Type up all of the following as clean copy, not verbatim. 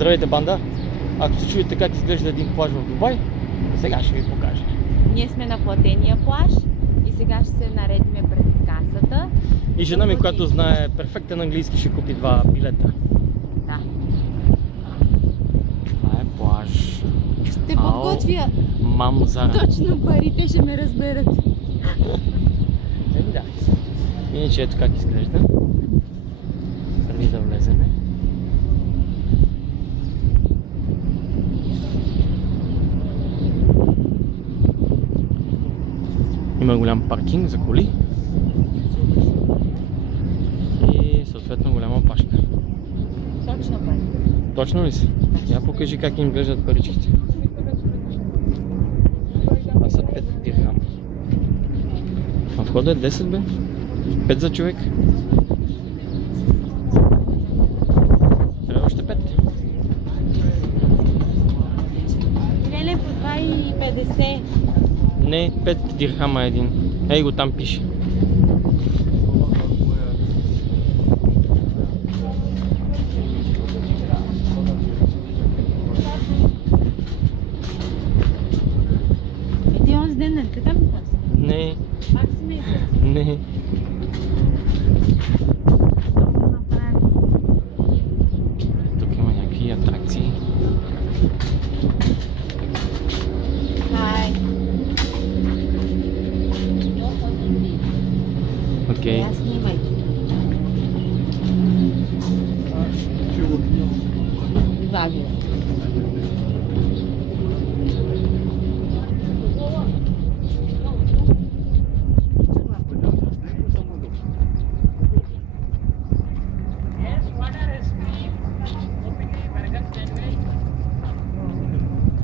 Здравейте, банда! Ако се чуете как изглежда един плаж в Дубай, сега ще ви покажа. Ние сме на платения плаж и сега ще се наредиме пред касата. И жена ми, която знае перфектен английски, ще купи 2 билета. Да. Това е плаж. Ще подготвя Мам Зара. точно парите, ще ме разберат. Да. Иначе ето как изглежда. Преди да влеземе. Има голям паркинг за коли. И съответно голяма пашка. Точно пари. Точно ли са? Я покажи как им глеждат паричките. Това са 5 дирхам. А входа е 10 бе? 5 за човек. Трябва още 5. Леле, по 2,50. Не, 5 дирхама един. Ей го там пише. Ти онзи ден, нали те там ли? Не, Пак си мисля. не. Тук има някакви атракции. Хай. Окей. Я снимай. Ваги.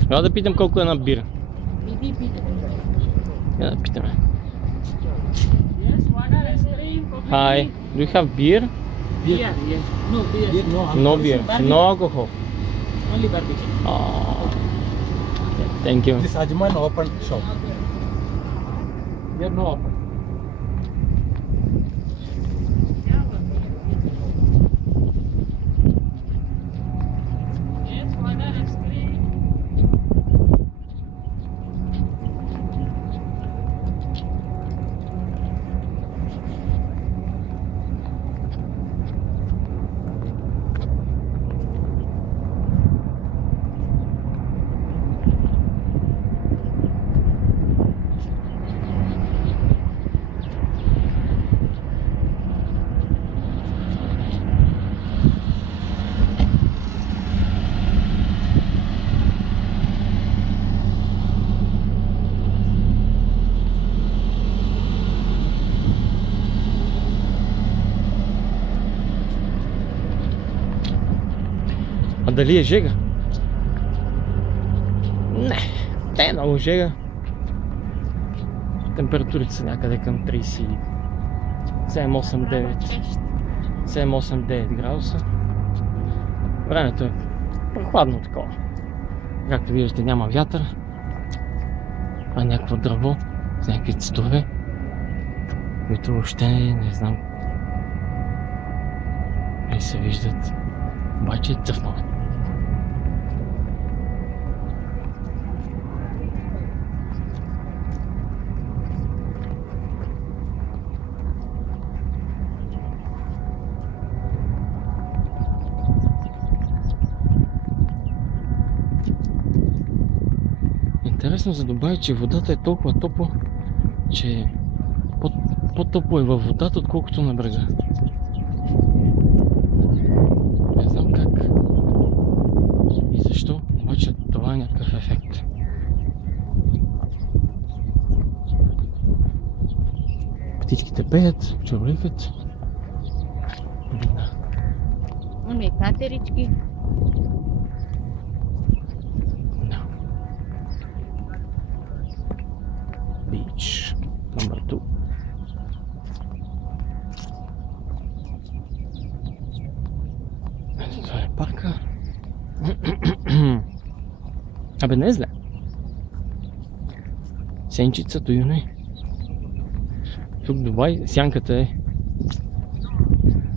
Трябва да питам колко е една бира. Иди, питай. Я да питаме. Hi, do you have beer? Beer, yes. No beer. No beer, no alcohol. Only barbecue. Oh. Thank you. This Ajman open shop. Here no open. А дали е жега? Не, те е много жега. Температурите са някъде към 7-8-9 градуса. Времето е прохладно такова. Както виждате, няма вятър, а някакво дърво с някакви цветове, които въобще не знам и се виждат, обаче е тъпно. Интересно за Дубай, че водата е толкова топло, че по-топло е във водата, отколкото на брега. Не знам как и защо, обаче това е някакъв ефект. Птичките пеят, чурликат. Уни катерички. Beach number 2. Ето това е парка. Абе не е зле. Сенчица до юни. Тук в Дубай сянката е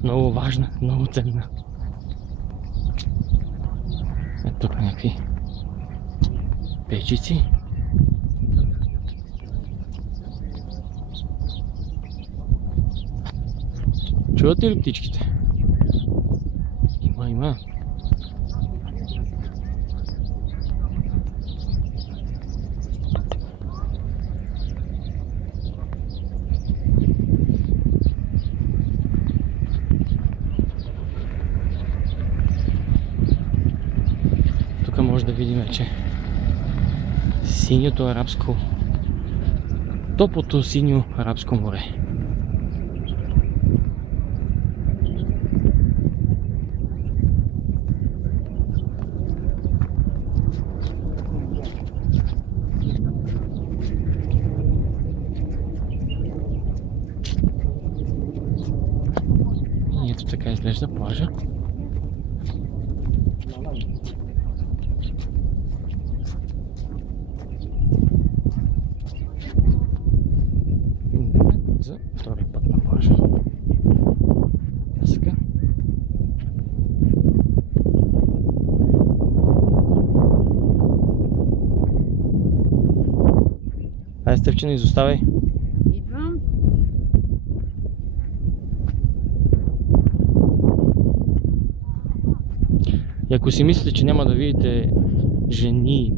много важна, много ценна. Ето тук някакви печици. Чувате ли птичките? Има. Тук може да видим, че синьото арабско, топлото синьо арабско море. И ето така изглежда плажа. За втори път на плажа. А сега ай, Стефче, не изоставай. Идвам. И ако си мислите, че няма да видите жени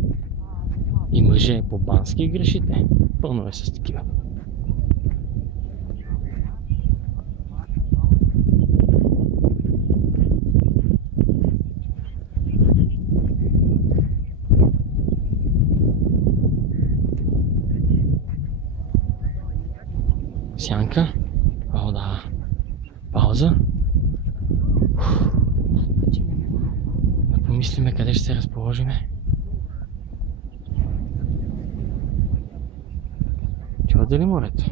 и мъже по бански, грешите. Пълно е с такива. Сянка. О, да. Пауза. Да помислиме къде ще се разположиме. Чувате ли морето?